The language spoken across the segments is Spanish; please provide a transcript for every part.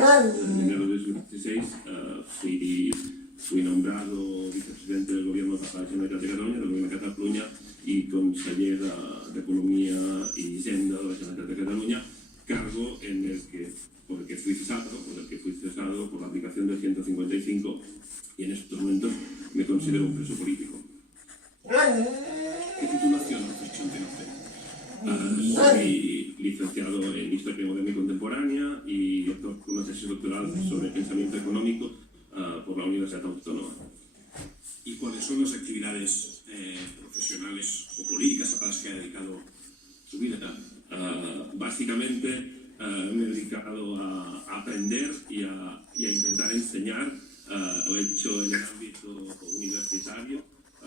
En enero de 2016 fui nombrado vicepresidente del Gobierno de la Generalitat de Catalunya, del Gobierno de Catalunya, y conseller d'Economia i Hisenda de la Generalitat de Catalunya, cargo en el que, por el que fui cesado por la aplicación del 155, y en estos momentos me considero un preso político. ¿Qué titulación o profesión tiene usted? Soy licenciado en Historia Moderna y Contemporánea y doctor con una tesis doctoral sobre pensamiento económico por la Universidad Autónoma. ¿Y cuáles son las actividades profesionales o políticas a las que ha dedicado su vida? Básicamente me he dedicado a aprender y a intentar enseñar. Lo he hecho en el ámbito universitario,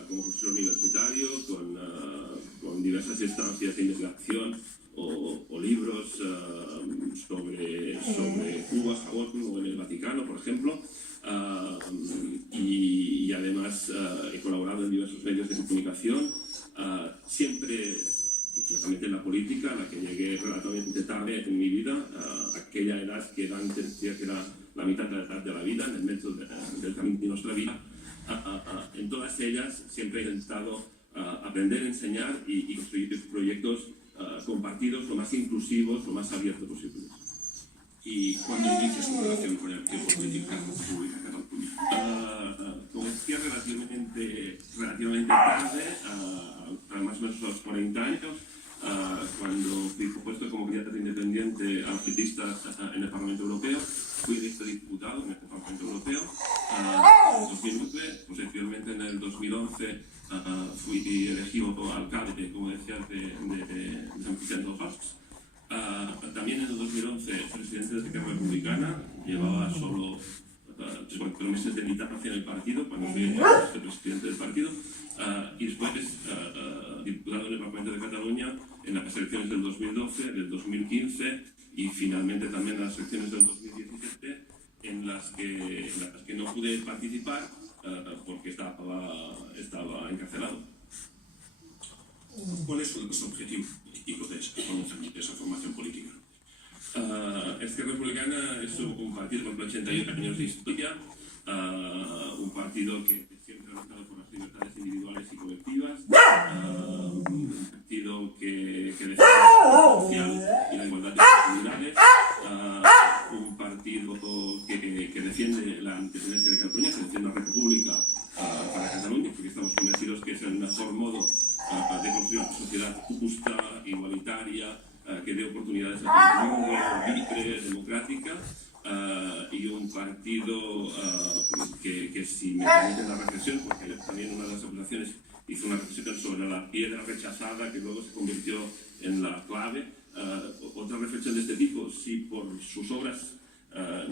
como profesor universitario, con diversas estancias de investigación o libros sobre Cuba, Japón o en el Vaticano, por ejemplo. Y además he colaborado en diversos medios de comunicación, siempre y claramente en la política, a la que llegué relativamente tarde en mi vida, aquella edad que Dante decía que era la mitad de la edad de la vida, en el medio del camino de nuestra vida. En todas ellas siempre he intentado aprender, enseñar y construir proyectos compartidos, lo más inclusivos, lo más abiertos posibles. ¿Y cuándo inicia su relación con el tiempo político de la República de Cataluña? Comencé relativamente tarde, más o menos a los 40 años, cuando fui propuesto como candidato independiente a artista en el Parlamento Europeo. Fui electo diputado en el Parlamento Europeo en 2009, posteriormente en el 2011 fui elegido alcalde, como decía, de San Vicente del Raspeig. También en el 2011 presidente de la Cámara Republicana, llevaba solo 4 meses de militancia en el partido cuando fui presidente del partido, y después diputado en el Parlamento de Cataluña en las elecciones del 2012, del 2015 y finalmente también en las elecciones del 2017, en las que no pude participar porque estaba encarcelado. ¿Cuáles son los objetivos políticos de esa formación política? Esquerra Republicana es un partido con 81 años de historia, un partido que siempre ha luchado por las libertades individuales y colectivas, un partido que defiende la social y la igualdad de oportunidades, un partido que defiende la independencia de Cataluña, que defiende una república para Cataluña, porque estamos convencidos que es el mejor modo de construir una sociedad justa, igualitaria, que dé oportunidades a todo el mundo, libre, democrática, y un partido que si me permiten la reflexión, porque también una de las acusaciones hizo una reflexión sobre la piedra rechazada que luego se convirtió en la clave. Otra reflexión de este tipo: si por sus obras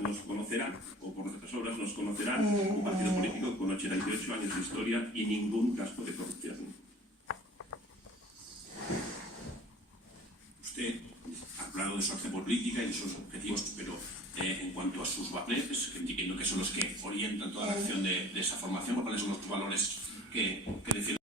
nos conocerán, o por nuestras obras nos conocerán, un partido político con 88 años de historia y ningún caso de corrupción. Usted ha hablado de su acción política y de sus objetivos, pero en cuanto a sus valores, que entiendo que son los que orientan toda la acción de esa formación, ¿cuáles son los valores que defienden?